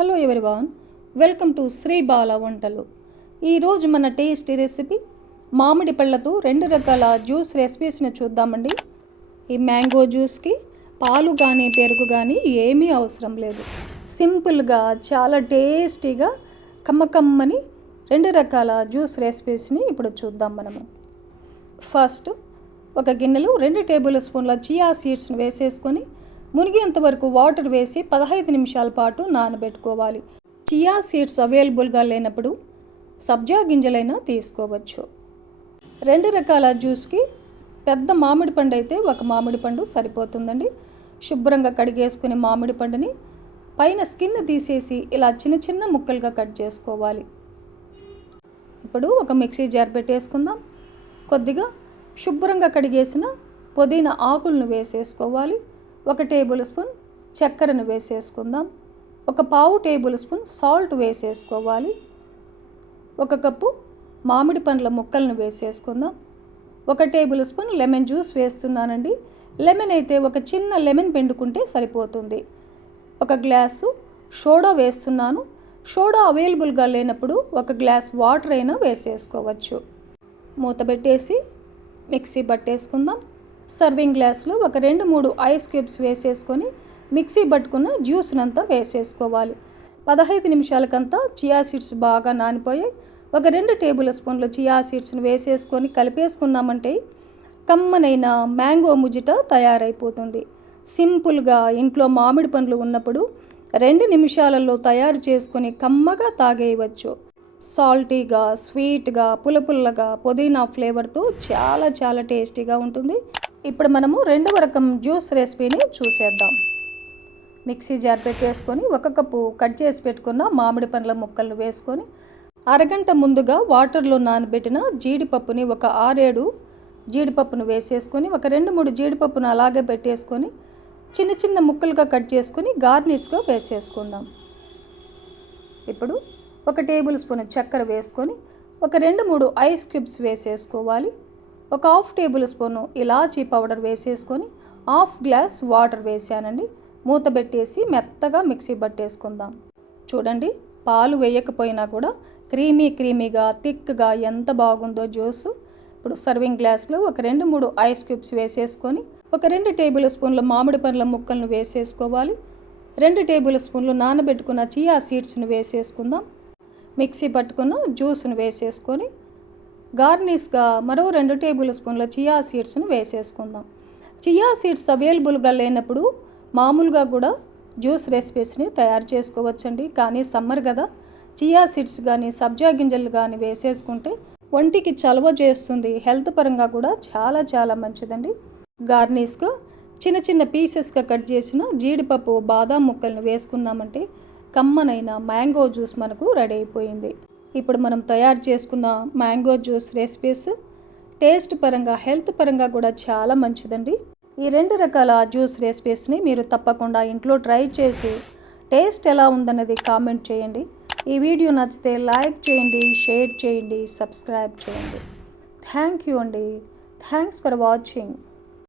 Hello everyone welcome to Sri Bala వంటలు. ఈరోజు మన టేస్టీ రెసిపీ మామిడి పళ్ళతో రెండు రకాల జ్యూస్ రెసిపీస్ని చూద్దామండి. ఈ మ్యాంగో జ్యూస్కి పాలు కానీ పెరుగు కానీ ఏమీ అవసరం లేదు. సింపుల్గా చాలా టేస్టీగా కమ్మకమ్మని రెండు రకాల జ్యూస్ రెసిపీస్ని ఇప్పుడు చూద్దాం మనము. ఫస్ట్ ఒక గిన్నెలో రెండు టేబుల్ స్పూన్ల చియా సీడ్స్ని వేసేసుకొని మునిగేంత వరకు వాటర్ వేసి పదహైదు నిమిషాల పాటు నానబెట్టుకోవాలి. చియా సీడ్స్ అవైలబుల్గా లేనప్పుడు సబ్జా గింజలైనా తీసుకోవచ్చు. రెండు రకాల జ్యూస్కి పెద్ద మామిడి పండు అయితే ఒక మామిడి పండు సరిపోతుందండి. శుభ్రంగా కడిగేసుకుని మామిడి పండుని పైన స్కిన్ తీసేసి ఇలా చిన్న చిన్న ముక్కలుగా కట్ చేసుకోవాలి. ఇప్పుడు ఒక మిక్సీ జార్ పెట్టేసుకుందాం. కొద్దిగా శుభ్రంగా కడిగేసిన పుదీనా ఆకులను వేసేసుకోవాలి. ఒక టేబుల్ స్పూన్ చక్కెరను వేసేసుకుందాం. ఒక పావు టేబుల్ స్పూన్ సాల్ట్ వేసేసుకోవాలి. ఒక కప్పు మామిడి పండ్ల ముక్కలను వేసేసుకుందాం. ఒక టేబుల్ స్పూన్ లెమన్ జ్యూస్ వేస్తున్నానండి. లెమన్ అయితే ఒక చిన్న లెమన్ పిండుకుంటే సరిపోతుంది. ఒక గ్లాసు సోడా వేస్తున్నాను. సోడా అవైలబుల్గా లేనప్పుడు ఒక గ్లాస్ వాటర్ అయినా వేసేసుకోవచ్చు. మూత పెట్టేసి మిక్సీ పట్టేసుకుందాం సర్వింగ్ గ్లాస్లో ఒక రెండు మూడు ఐస్ క్యూబ్స్ వేసేసుకొని మిక్సీ పట్టుకున్న జ్యూస్నంతా వేసేసుకోవాలి. పదహైదు నిమిషాలకంతా చియా సీడ్స్ బాగా నానిపోయాయి ఒక రెండు టేబుల్ స్పూన్ల చియా సీడ్స్ని వేసేసుకొని కలిపేసుకున్నామంటే కమ్మనైన మ్యాంగో ముజిట తయారైపోతుంది. సింపుల్గా ఇంట్లో మామిడి పండ్లు ఉన్నప్పుడు రెండు నిమిషాలలో తయారు చేసుకొని కమ్మగా తాగేయవచ్చు. సాల్టీగా స్వీట్గా పులపుల్లగా పుదీనా ఫ్లేవర్తో చాలా చాలా టేస్టీగా ఉంటుంది. ఇప్పుడు మనము రెండవ రకం జ్యూస్ రెసిపీని చూసేద్దాం. మిక్సీ జార్ పెట్టేసుకొని ఒక కప్పు కట్ చేసి పెట్టుకున్న మామిడి పండ్ల ముక్కలు వేసుకొని అరగంట ముందుగా వాటర్లో నానబెట్టిన జీడిపప్పుని ఒక ఆరేడు జీడిపప్పును వేసేసుకొని ఒక రెండు మూడు జీడిపప్పును అలాగే పెట్టేసుకొని చిన్న చిన్న ముక్కలుగా కట్ చేసుకొని గార్నిష్గా వేసేసుకుందాం. ఇప్పుడు ఒక టేబుల్ స్పూన్ చక్కెర వేసుకొని ఒక రెండు మూడు ఐస్ క్యూబ్స్ వేసేసుకోవాలి. ఒక హాఫ్ టేబుల్ స్పూను ఇలాచీ పౌడర్ వేసేసుకొని హాఫ్ గ్లాస్ వాటర్ వేసానండి. మూత పెట్టేసి మెత్తగా మిక్సీ పట్టేసుకుందాం. చూడండి పాలు వేయకపోయినా కూడా క్రీమీ క్రీమీగా థిక్గా ఎంత బాగుందో జ్యూస్. ఇప్పుడు సర్వింగ్ గ్లాస్లో ఒక రెండు మూడు ఐస్ క్యూబ్స్ వేసేసుకొని ఒక రెండు టేబుల్ స్పూన్ల మామిడి పండ్ల ముక్కలను వేసేసుకోవాలి. రెండు టేబుల్ స్పూన్లు నానబెట్టుకున్న చియా సీడ్స్ను వేసేసుకుందాం. మిక్సీ పట్టుకున్న జ్యూస్ను వేసేసుకొని గార్నిష్గా మరో రెండు టేబుల్ స్పూన్ల చియా సీడ్స్ను వేసేసుకుందాం. చియా సీడ్స్ అవైలబుల్గా లేనప్పుడు మామూలుగా కూడా జ్యూస్ రెసిపీస్ని తయారు చేసుకోవచ్చండి. కానీ సమ్మర్ కదా చియా సీడ్స్ కానీ సబ్జా గింజలు కానీ వేసేసుకుంటే ఒంటికి చలవ చేస్తుంది. హెల్త్ పరంగా కూడా చాలా చాలా మంచిదండి. గార్నిష్గా చిన్న చిన్న పీసెస్గా కట్ చేసిన జీడిపప్పు బాదాం ముక్కల్ని వేసుకున్నామంటే కమ్మనైన మ్యాంగో జ్యూస్ మనకు రెడీ అయిపోయింది. ఇప్పుడు మనం తయారు చేసుకున్న మ్యాంగో జ్యూస్ రెసిపీస్ టేస్ట్ పరంగా హెల్త్ పరంగా కూడా చాలా మంచిదండి. ఈ రెండు రకాల జ్యూస్ రెసిపీస్ని మీరు తప్పకుండా ఇంట్లో ట్రై చేసి టేస్ట్ ఎలా ఉందన్నది కామెంట్ చేయండి. ఈ వీడియో నచ్చితే లైక్ చేయండి షేర్ చేయండి సబ్స్క్రైబ్ చేయండి. థ్యాంక్ యూ అండి. Thanks for watching.